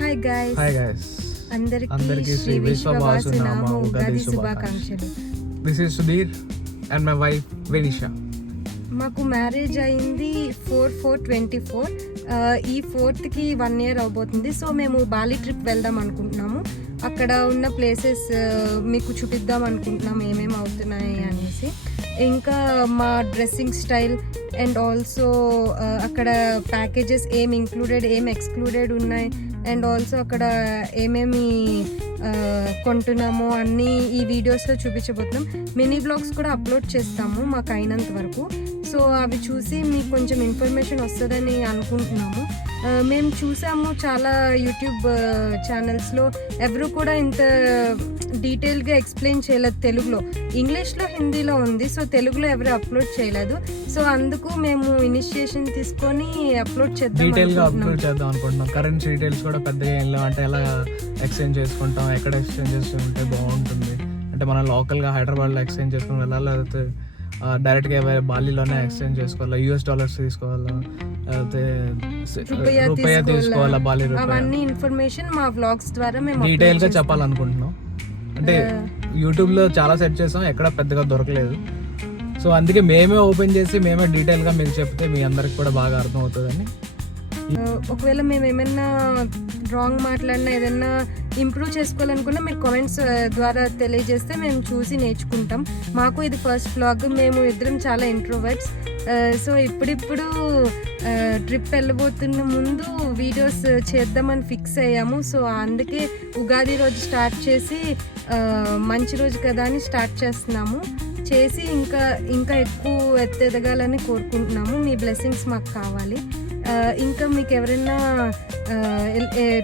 Hi guys అందరికీ శ్రీ విశ్వవాసునామ ఉగాది శుభాకాంక్షలు. This is Sudheer and my wife Venisha. మాకు మ్యారేజ్ అయింది 4/4/24. ఈ 4th 1 year అవబోతుంది. సో మేము బాలి ట్రిప్ వెళ్దాం అనుకుంటున్నాము. అక్కడ ఉన్న ప్లేసెస్ మీకు చూపిద్దాం అనుకుంటున్నాము ఏమేమి అవుతున్నాయి అనేసి. ఇంకా మా డ్రెస్సింగ్ స్టైల్ అండ్ ఆల్సో అక్కడ ప్యాకేజెస్ ఏం ఇంక్లూడెడ్ ఏం ఎక్స్క్లూడెడ్ ఉన్నాయి అండ్ ఆల్సో అక్కడ ఏమేమి కొంటున్నామో అన్నీ ఈ వీడియోస్లో చూపించబోతున్నాం. మినీ బ్లాగ్స్ కూడా అప్లోడ్ చేస్తాము మాకు అయినంత వరకు. సో అవి చూసి మీకు కొంచెం ఇన్ఫర్మేషన్ వస్తుందని అనుకుంటున్నాము. మేము చూసాము చాలా యూట్యూబ్ ఛానల్స్లో ఎవరు కూడా ఇంత డీటెయిల్గా ఎక్స్ప్లెయిన్ చేయలేదు తెలుగులో. ఇంగ్లీష్లో హిందీలో ఉంది, సో తెలుగులో ఎవరు అప్లోడ్ చేయలేదు. సో అందుకు మేము ఇనిషియేషన్ తీసుకొని అప్లోడ్ చేద్దాం అనుకుంటున్నాం. కరెన్సీ డీటెయిల్స్ కూడా పెద్దగా ఏం లేవు. అంటే ఎలా ఎక్స్చేంజ్ చేసుకుంటాం, ఎక్కడ ఎక్స్చేంజ్ చేసుకుంటే బాగుంటుంది, అంటే మనం లోకల్గా హైదరాబాద్లో ఎక్స్చేంజ్ చేసుకుని వెళ్ళాలి, లేకపోతే డైరెక్ట్గా బాలీలోనే ఎక్స్చేంజ్ చేసుకోవాలా, US$ తీసుకోవాలా, లేకపోతే రూపాయ తీసుకోవాలా, బాలీ రూపాయ, అవన్నీ ఇన్ఫర్మేషన్ మా వ్లాగ్స్ ద్వారా మేము డీటెయిల్గా చెప్పాలనుకుంటున్నాం. అంటే యూట్యూబ్లో చాలా సెర్చ్ చేసాం, ఎక్కడ పెద్దగా దొరకలేదు. సో అందుకే మేమే ఓపెన్ చేసి మేమే డీటెయిల్గా మీకు చెప్తే మీ అందరికి కూడా బాగా అర్థం అవుతుందని. ఒకవేళ మేము ఏమైనా రాంగ్ మాట్లాడినా ఏదైనా ఇంప్రూవ్ చేసుకోవాలనుకున్నా మీరు కామెంట్స్ ద్వారా తెలియజేస్తే మేము చూసి నేర్చుకుంటాం. మాకు ఇది ఫస్ట్ వ్లాగ్, మేము ఇద్దరం చాలా ఇంట్రోవర్ట్స్. సో ఇప్పుడిప్పుడు ట్రిప్ వెళ్ళబోతున్న ముందు వీడియోస్ చేద్దామని ఫిక్స్ అయ్యాము. సో అందుకే ఉగాది రోజు స్టార్ట్ చేసి మంచి రోజు కదా అని స్టార్ట్ చేస్తున్నాము. చేసి ఇంకా ఎక్కువ ఎదగాలని కోరుకుంటున్నాము. మీ బ్లెస్సింగ్స్ మాకు కావాలి. ఇంకా మీకు ఎవరైనా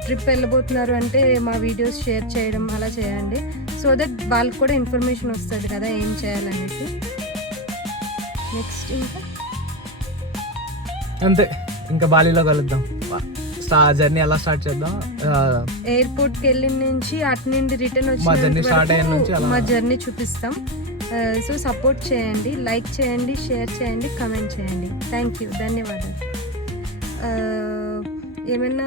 ట్రిప్ వెళ్ళబోతున్నారు అంటే మా వీడియోస్ షేర్ చేయడం అలా చేయండి. సో దట్ వాళ్ళకి కూడా ఇన్ఫర్మేషన్ వస్తుంది కదా ఏం చేయాలనేసి. నెక్స్ట్ అంతే, ఇంకా బాలీలో కలుద్దాం. జర్నీ ఎలా స్టార్ట్ చేద్దాం. ఎయిర్పోర్ట్కి వెళ్ళిన నుంచి అటు నుండి రిటర్న్ వచ్చి మా జర్నీ చూపిస్తాం. సో సపోర్ట్ చేయండి, లైక్ చేయండి, షేర్ చేయండి, కమెంట్ చేయండి. థ్యాంక్ యూ, ధన్యవాదాలు. ఏమైనా